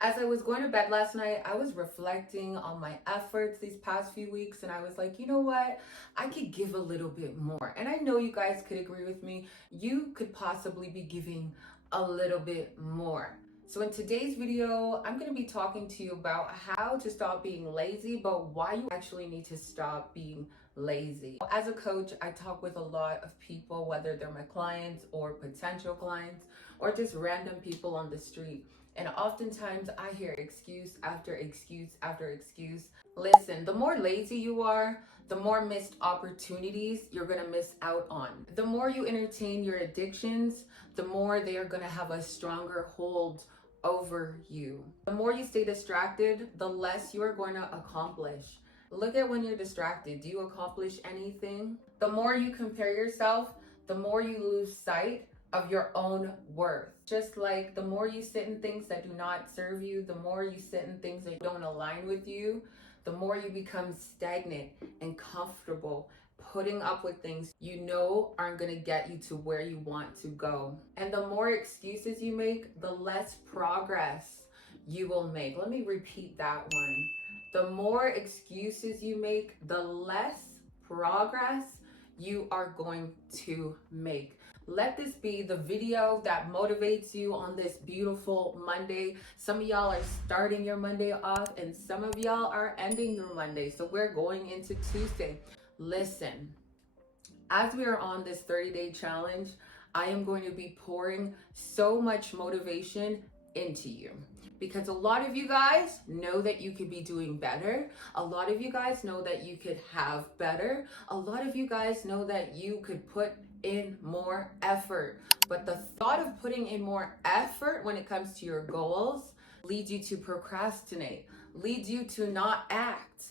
As I was going to bed last night, I was reflecting on my efforts these past few weeks, and I was like, you know what? I could give a little bit more. And I know you guys could agree with me. You could possibly be giving a little bit more. So in today's video, I'm going to be talking to you about how to stop being lazy, but why you actually need to stop being lazy. As a coach, I talk with a lot of people, whether they're my clients or potential clients or just random people on the street. And oftentimes I hear excuse after excuse after excuse. Listen, the more lazy you are, the more missed opportunities you're gonna miss out on. The more you entertain your addictions, the more they are gonna have a stronger hold over you. The more you stay distracted, the less you are going to accomplish. Look at when you're distracted. Do you accomplish anything? The more you compare yourself, the more you lose sight of your own worth. Just like the more you sit in things that do not serve you, the more you sit in things that don't align with you, the more you become stagnant and comfortable putting up with things you know aren't going to get you to where you want to go. And the more excuses you make, the less progress you will make. Let me repeat that one. The more excuses you make, the less progress you are going to make. Let this be the video that motivates you on this beautiful Monday. Some of y'all are starting your Monday off and some of y'all are ending your Monday. So we're going into Tuesday. Listen, as we are on this 30-day challenge, I am going to be pouring so much motivation into you. Because a lot of you guys know that you could be doing better. A lot of you guys know that you could have better. A lot of you guys know that you could put in more effort. But the thought of putting in more effort when it comes to your goals leads you to procrastinate, leads you to not act.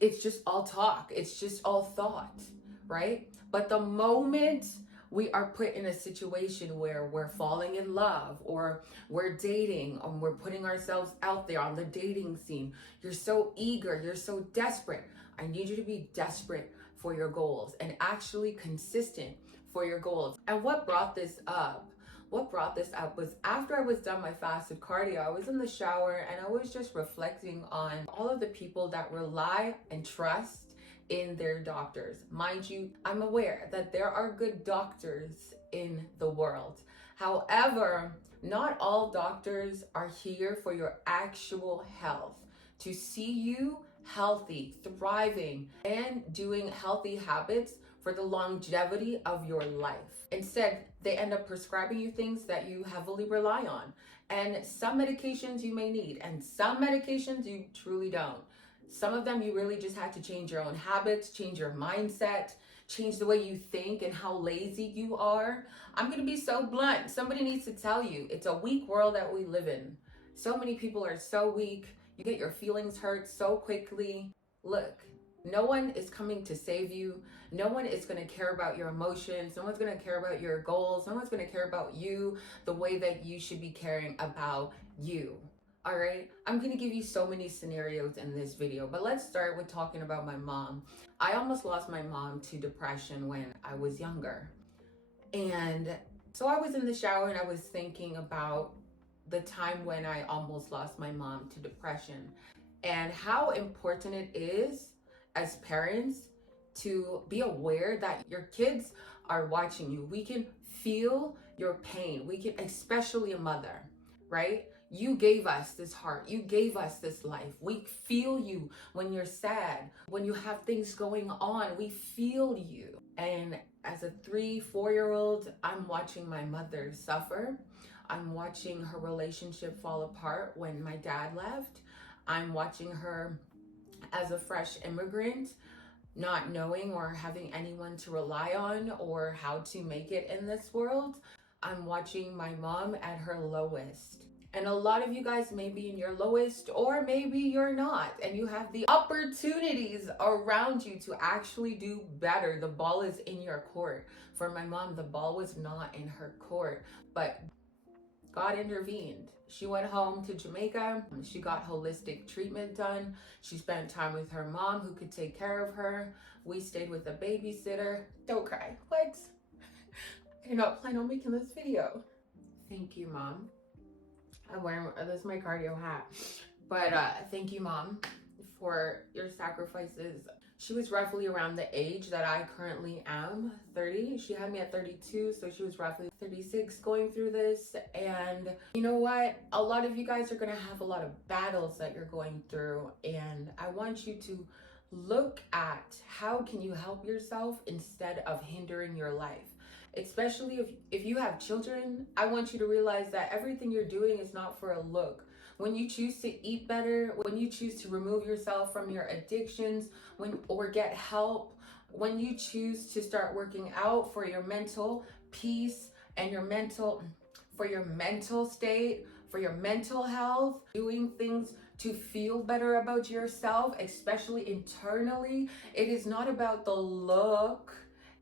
It's just all talk. It's just all thought, right? But the moment we are put in a situation where we're falling in love or we're dating or we're putting ourselves out there on the dating scene, you're so eager, you're so desperate. I need you to be desperate for your goals and actually consistent for your goals. And what brought this up? What brought this up was after I was done my fasted cardio, I was in the shower and I was just reflecting on all of the people that rely and trust in their doctors. Mind you, I'm aware that there are good doctors in the world. However, not all doctors are here for your actual health, to see you healthy, thriving, and doing healthy habits for the longevity of your life. Instead, they end up prescribing you things that you heavily rely on. And some medications you may need, and some medications you truly don't. Some of them you really just had to change your own habits, change your mindset, change the way you think and how lazy you are. I'm gonna be so blunt. Somebody needs to tell you, it's a weak world that we live in. So many people are so weak. You get your feelings hurt so quickly. Look, no one is coming to save you. No one is going to care about your emotions. No one's going to care about your goals. No one's going to care about you the way that you should be caring about you. All right, I'm going to give you so many scenarios in this video, but let's start with talking about my mom. I almost lost my mom to depression when I was younger. And so I was in the shower and I was thinking about the time when I almost lost my mom to depression and how important it is as parents to be aware that your kids are watching you. We can feel your pain. We can, especially a mother, right? You gave us this heart. You gave us this life. We feel you when you're sad, when you have things going on. We feel you. And as a 3-4-year-old, I'm watching my mother suffer. I'm watching her relationship fall apart when my dad left. I'm watching her as a fresh immigrant, not knowing or having anyone to rely on or how to make it in this world. I'm watching my mom at her lowest. And a lot of you guys may be in your lowest, or maybe you're not, and you have the opportunities around you to actually do better. The ball is in your court. For my mom, the ball was not in her court, but God intervened. She went home to Jamaica. She got holistic treatment done. She spent time with her mom who could take care of her. We stayed with a babysitter. Don't cry. What? I did not plan on making this video. Thank you, Mom. I'm wearing this is my cardio hat. But thank you, Mom, for your sacrifices. She was roughly around the age that I currently am, 30. She had me at 32, so she was roughly 36 going through this. And you know what? A lot of you guys are going to have a lot of battles that you're going through, and I want you to look at how can you help yourself instead of hindering your life. Especially if you have children, I want you to realize that everything you're doing is not for a look. When you choose to eat better, when you choose to remove yourself from your addictions, or get help, when you choose to start working out for your mental peace and for your mental state, for your mental health, doing things to feel better about yourself, especially internally. It is not about the look.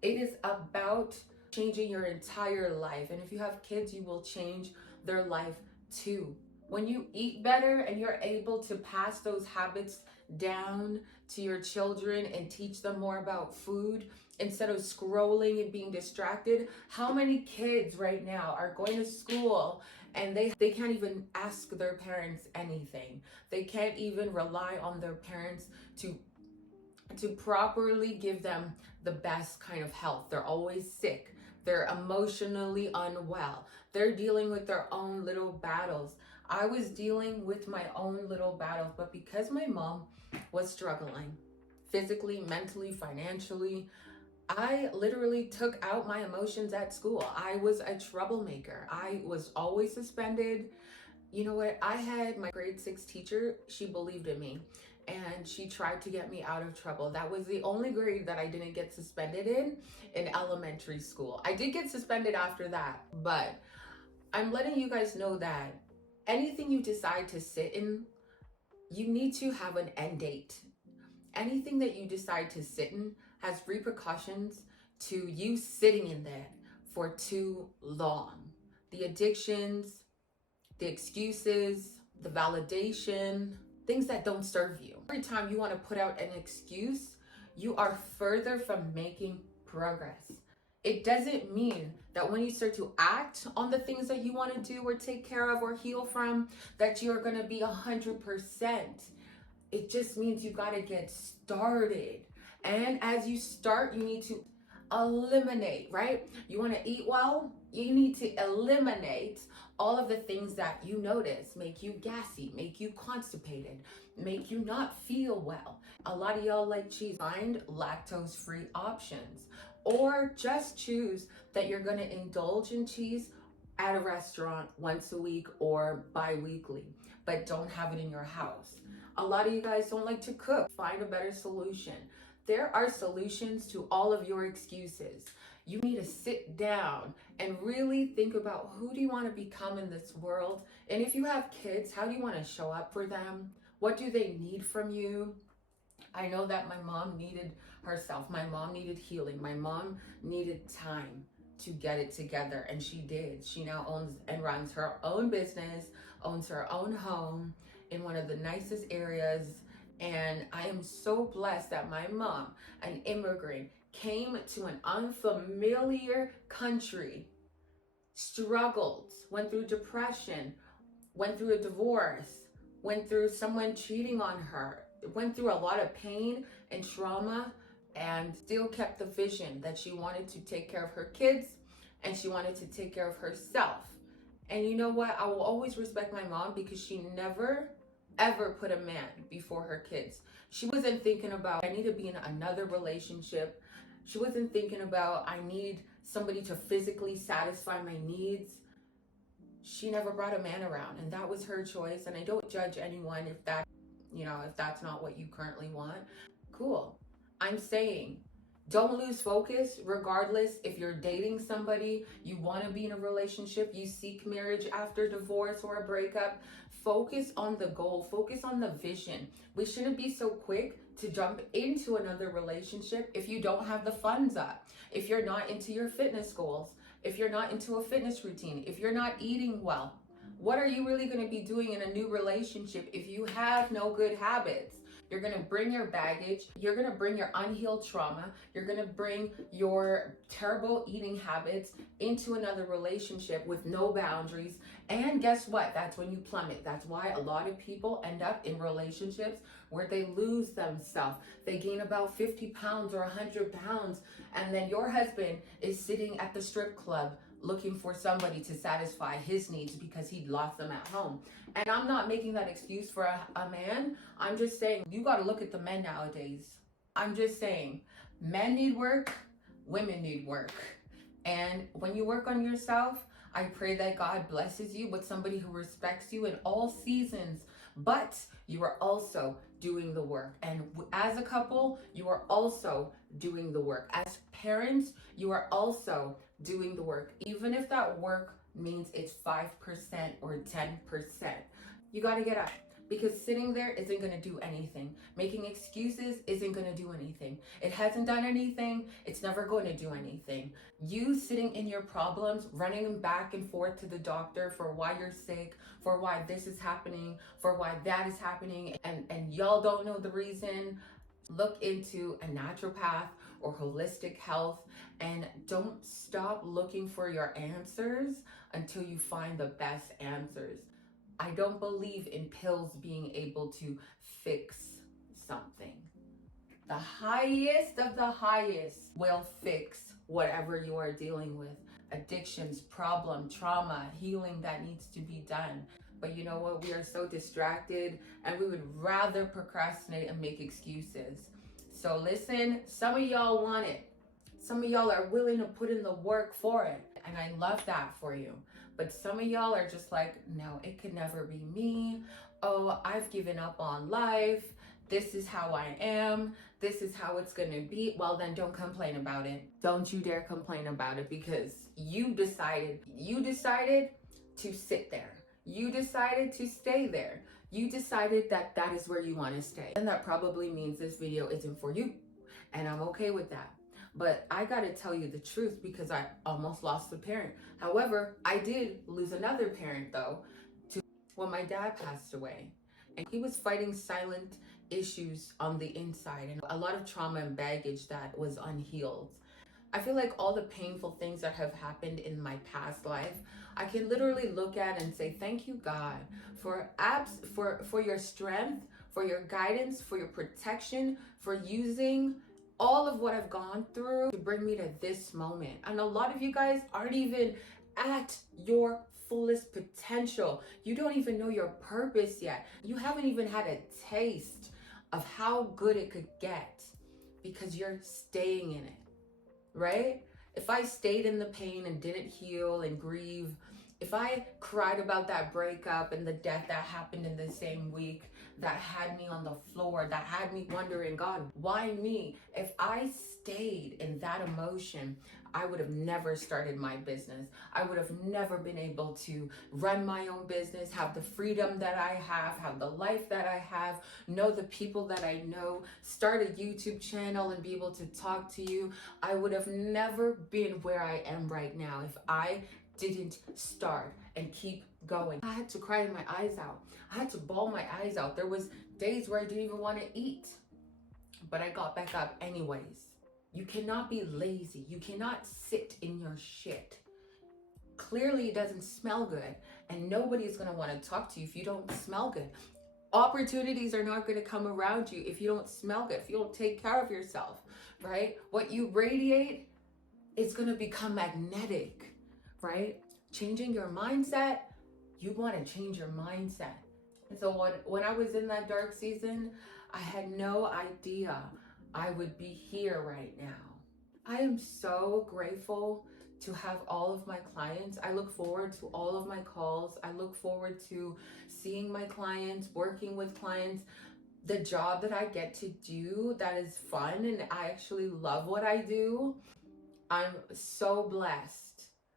It is about changing your entire life. And if you have kids, you will change their life too. When you eat better and you're able to pass those habits down to your children and teach them more about food instead of scrolling and being distracted. How many kids right now are going to school and they can't even ask their parents anything? They can't even rely on their parents to properly give them the best kind of health. They're always sick. They're emotionally unwell. They're dealing with their own little battles. I was dealing with my own little battles, but because my mom was struggling physically, mentally, financially, I literally took out my emotions at school. I was a troublemaker. I was always suspended. You know what? I had my grade 6 teacher, she believed in me and she tried to get me out of trouble. That was the only grade that I didn't get suspended in elementary school. I did get suspended after that, but I'm letting you guys know that anything you decide to sit in, you need to have an end date. Anything that you decide to sit in has repercussions to you sitting in that for too long. The addictions, the excuses, the validation, things that don't serve you. Every time you want to put out an excuse, you are further from making progress. It doesn't mean that when you start to act on the things that you want to do or take care of or heal from, that you're going to be 100%. It just means you got to get started. And as you start, you need to eliminate, right? You want to eat well? You need to eliminate all of the things that you notice make you gassy, make you constipated, make you not feel well. A lot of y'all like cheese. Find lactose-free options, or just choose that you're going to indulge in cheese at a restaurant once a week or bi-weekly, but don't have it in your house. A lot of you guys don't like to cook. Find a better solution. There are solutions to all of your excuses. You need to sit down and really think about who do you want to become in this world? And if you have kids, how do you want to show up for them? What do they need from you? I know that my mom needed herself. My mom needed healing. My mom needed time to get it together, and she did. She now owns and runs her own business, owns her own home in one of the nicest areas. And I am so blessed that my mom, an immigrant, came to an unfamiliar country, struggled, went through depression, went through a divorce, went through someone cheating on her, went through a lot of pain and trauma, and still kept the vision that she wanted to take care of her kids and she wanted to take care of herself. And you know what? I will always respect my mom because she never ever put a man before her kids. She wasn't thinking about, I need to be in another relationship. She wasn't thinking about, I need somebody to physically satisfy my needs. She never brought a man around, and that was her choice. And I don't judge anyone if that's not what you currently want. Cool. I'm saying, don't lose focus regardless if you're dating somebody, you want to be in a relationship, you seek marriage after divorce or a breakup. Focus on the goal, focus on the vision. We shouldn't be so quick to jump into another relationship if you don't have the funds up, if you're not into your fitness goals, if you're not into a fitness routine, if you're not eating well. What are you really going to be doing in a new relationship if you have no good habits? You're gonna bring your baggage. You're gonna bring your unhealed trauma. You're gonna bring your terrible eating habits into another relationship with no boundaries. And guess what? That's when you plummet. That's why a lot of people end up in relationships where they lose themselves. They gain about 50 pounds or 100 pounds. And then your husband is sitting at the strip club looking for somebody to satisfy his needs because he lost them at home. And I'm not making that excuse for a man. I'm just saying you got to look at the men nowadays. I'm just saying men need work, women need work. And when you work on yourself, I pray that God blesses you with somebody who respects you in all seasons, but you are also doing the work. And as a couple, you are also doing the work. As parents, you are also doing the work, even if that work means it's 5% or 10%. You got to get up, because sitting there isn't going to do anything. Making excuses isn't going to do anything. It hasn't done anything. It's never going to do anything. You sitting in your problems, running back and forth to the doctor for why you're sick, for why this is happening, for why that is happening, and y'all don't know the reason. Look into a naturopath or holistic health, and don't stop looking for your answers until you find the best answers. I don't believe in pills being able to fix something. The highest of the highest will fix whatever you are dealing with. Addictions, problem, trauma, healing that needs to be done. But you know what? We are so distracted and we would rather procrastinate and make excuses. So listen, some of y'all want it. Some of y'all are willing to put in the work for it. And I love that for you. But some of y'all are just like, no, it could never be me. Oh, I've given up on life. This is how I am. This is how it's going to be. Well, then don't complain about it. Don't you dare complain about it, because you decided to sit there. You decided to stay there. You decided that that is where you want to stay. And that probably means this video isn't for you. And I'm okay with that. But I got to tell you the truth, because I almost lost a parent. However, I did lose another parent though, to when my dad passed away. And he was fighting silent issues on the inside and a lot of trauma and baggage that was unhealed. I feel like all the painful things that have happened in my past life, I can literally look at and say, thank you, God, for your strength, for your guidance, for your protection, for using all of what I've gone through to bring me to this moment. And a lot of you guys aren't even at your fullest potential. You don't even know your purpose yet. You haven't even had a taste of how good it could get because you're staying in it, right? If I stayed in the pain and didn't heal and grieve, if I cried about that breakup and the death that happened in the same week, that had me on the floor, that had me wondering, God, why me? If I stayed in that emotion, I would have never started my business. I would have never been able to run my own business, have the freedom that I have the life that I have, know the people that I know, start a YouTube channel and be able to talk to you. I would have never been where I am right now if I didn't start and keep going. I had to cry my eyes out. I had to bawl my eyes out. There was days where I didn't even want to eat, but I got back up anyways. You cannot be lazy. You cannot sit in your shit. Clearly it doesn't smell good, and nobody's going to want to talk to you if you don't smell good. Opportunities are not going to come around you if you don't smell good, if you don't take care of yourself, right? What you radiate is going to become magnetic, right? Changing your mindset, you want to change your mindset. And so when I was in that dark season, I had no idea I would be here right now. I am so grateful to have all of my clients. I look forward to all of my calls. I look forward to seeing my clients, working with clients. The job that I get to do that is fun and I actually love what I do. I'm so blessed.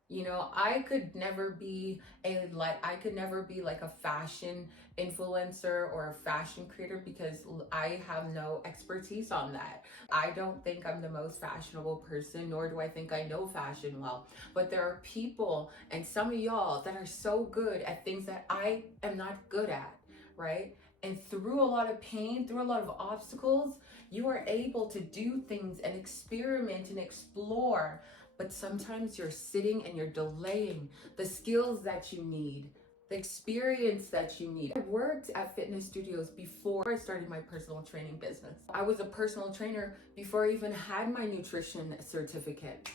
You know, I could never be like a fashion influencer or a fashion creator because I have no expertise on that. I don't think I'm the most fashionable person, nor do I think I know fashion well. But there are people, and some of y'all, that are so good at things that I am not good at, right? And through a lot of pain, through a lot of obstacles, you are able to do things and experiment and explore. But sometimes you're sitting and you're delaying the skills that you need, the experience that you need. I worked at fitness studios before I started my personal training business. I was a personal trainer before I even had my nutrition certificate.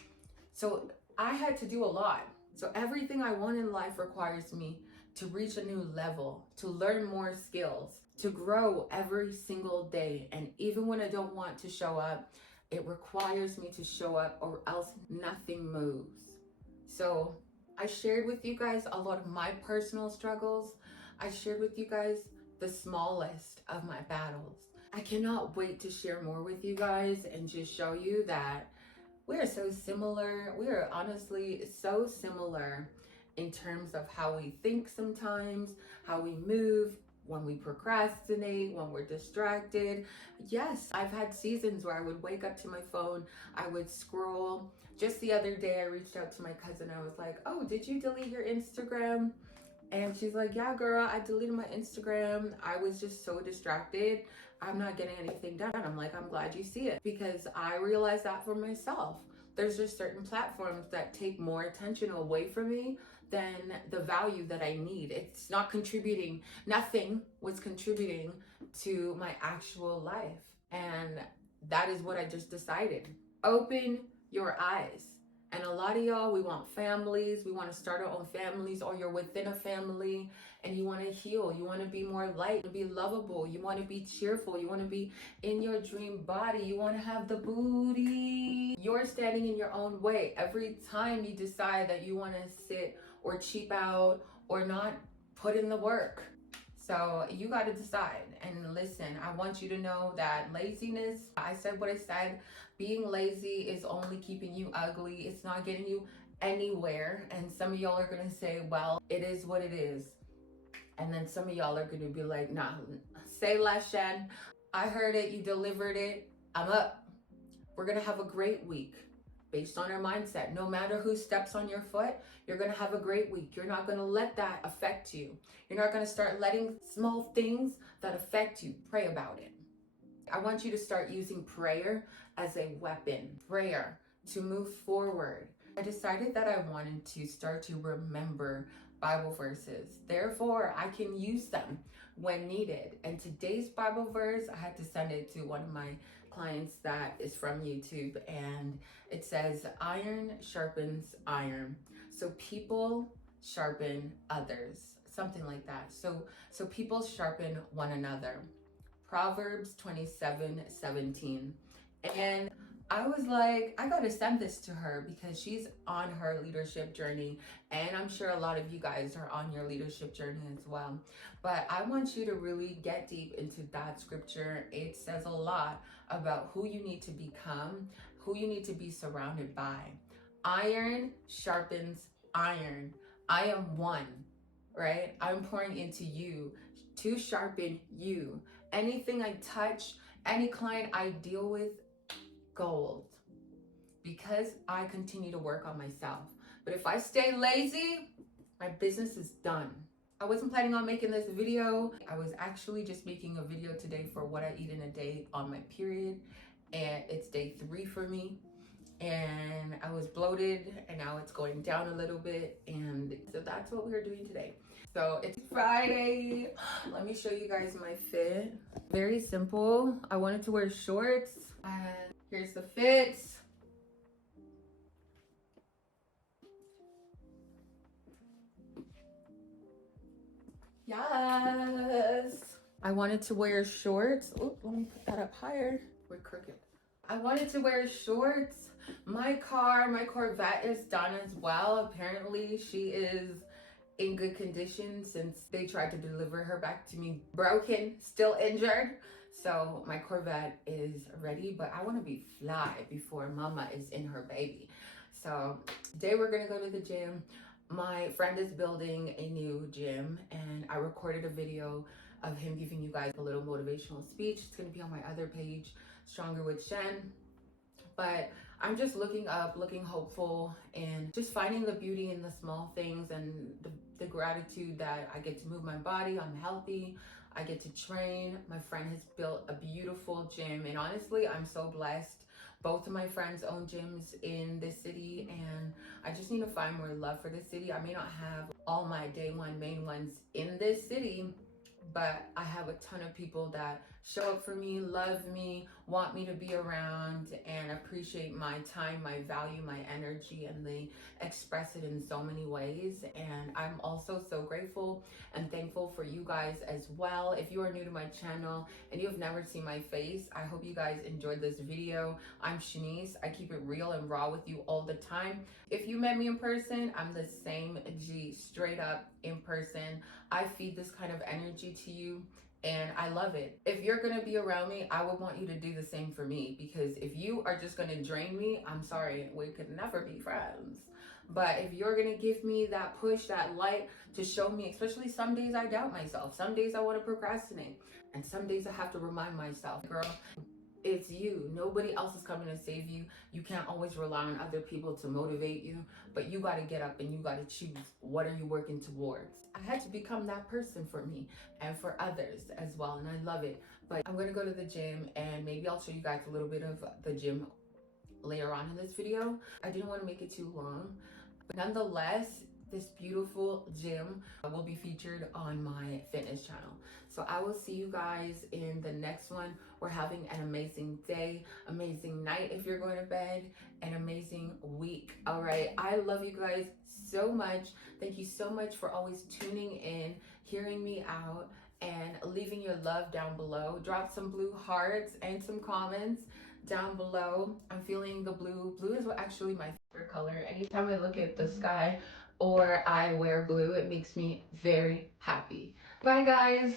So I had to do a lot. So everything I want in life requires me to reach a new level, to learn more skills, to grow every single day. And even when I don't want to show up, it requires me to show up or else nothing moves. So I shared with you guys a lot of my personal struggles. I shared with you guys the smallest of my battles. I cannot wait to share more with you guys and just show you that we are so similar. We are honestly so similar in terms of how we think sometimes, how we move, when we procrastinate, when we're distracted. Yes, I've had seasons where I would wake up to my phone, I would scroll. Just the other day, I reached out to my cousin. I was like, oh, did you delete your Instagram? And she's like, yeah, girl, I deleted my Instagram. I was just so distracted. I'm not getting anything done. I'm like, I'm glad you see it, because I realized that for myself. There's just certain platforms that take more attention away from me than the value that I need. It's not contributing. Nothing was contributing to my actual life. And that is what I just decided. Open your eyes. And a lot of y'all, we want families. We want to start our own families, or you're within a family and you want to heal. You want to be more light, to be lovable. You want to be cheerful. You want to be in your dream body. You want to have the booty. You're standing in your own way. Every time you decide that you want to sit or cheap out or not put in the work. So you got to decide. And listen, I want you to know that laziness, I said what I said, being lazy is only keeping you ugly. It's not getting you anywhere. And some of y'all are going to say, well, it is what it is. And then some of y'all are going to be like, nah, say less, Shen. I heard it. You delivered it. I'm up. We're going to have a great week. Based on our mindset, no matter who steps on your foot, you're going to have a great week. You're not going to let that affect you. You're not going to start letting small things that affect you. Pray about it. I want you to start using prayer as a weapon. Prayer to move forward. I decided that I wanted to start to remember Bible verses. Therefore, I can use them when needed. And today's Bible verse, I had to send it to one of my clients that is from YouTube, and it says, iron sharpens iron. So people sharpen others, something like that. So people sharpen one another. Proverbs 27:17. And I was like, I gotta send this to her because she's on her leadership journey, and I'm sure a lot of you guys are on your leadership journey as well. But I want you to really get deep into that scripture. It says a lot about who you need to become, who you need to be surrounded by. Iron sharpens iron. I am one, right? I'm pouring into you to sharpen you. Anything I touch, any client I deal with, gold, because I continue to work on myself. But if I stay lazy, my business is done. I wasn't planning on making this video. I was actually just making a video today for what I eat in a day on my period, and it's day 3 for me. And I was bloated, and now it's going down a little bit, and so that's what we're doing today. So it's Friday. Let me show you guys my fit. Very simple. I wanted to wear shorts, and here's the fits. Yes. I wanted to wear shorts. Oh, let me put that up higher. We're crooked. I wanted to wear shorts. My Corvette is done as well. Apparently she is in good condition since they tried to deliver her back to me broken, still injured. So my Corvette is ready, but I want to be fly before mama is in her baby. So today we're gonna go to the gym. My friend is building a new gym, and I recorded a video of him giving you guys a little motivational speech. It's gonna be on my other page, Stronger with Shen. But I'm just looking up, looking hopeful, and just finding the beauty in the small things, and the gratitude that I get to move my body. I'm healthy. I get to train. My friend has built a beautiful gym, and honestly, I'm so blessed. Both of my friends own gyms in this city, and I just need to find more love for this city. I may not have all my day one main ones in this city, but I have a ton of people that show up for me, love me, want me to be around, and appreciate my time, my value, my energy, and they express it in so many ways. And I'm also so grateful and thankful for you guys as well. If you are new to my channel and you have never seen my face, I hope you guys enjoyed this video. I'm Shanice. I keep it real and raw with you all the time. If you met me in person, I'm the same G, straight up in person. I feed this kind of energy to you, and I love it. If you're gonna be around me, I would want you to do the same for me, because if you are just gonna drain me, I'm sorry, we could never be friends. But if you're gonna give me that push, that light to show me, especially some days I doubt myself, some days I wanna procrastinate, and some days I have to remind myself, girl, it's you. Nobody else is coming to save you. You can't always rely on other people to motivate you, but you got to get up and you got to choose, what are you working towards. I had to become that person for me and for others as well, and I love it. But I'm going to go to the gym, and maybe I'll show you guys a little bit of the gym later on in this video. I didn't want to make it too long, but nonetheless, this beautiful gym will be featured on my fitness channel. So I will see you guys in the next one. We're having an amazing day, amazing night if you're going to bed, an amazing week. All right. I love you guys so much. Thank you so much for always tuning in, hearing me out, and leaving your love down below. Drop some blue hearts and some comments down below. I'm feeling the blue. Blue is actually my favorite color. Anytime I look at the sky or I wear blue, it makes me very happy. Bye, guys.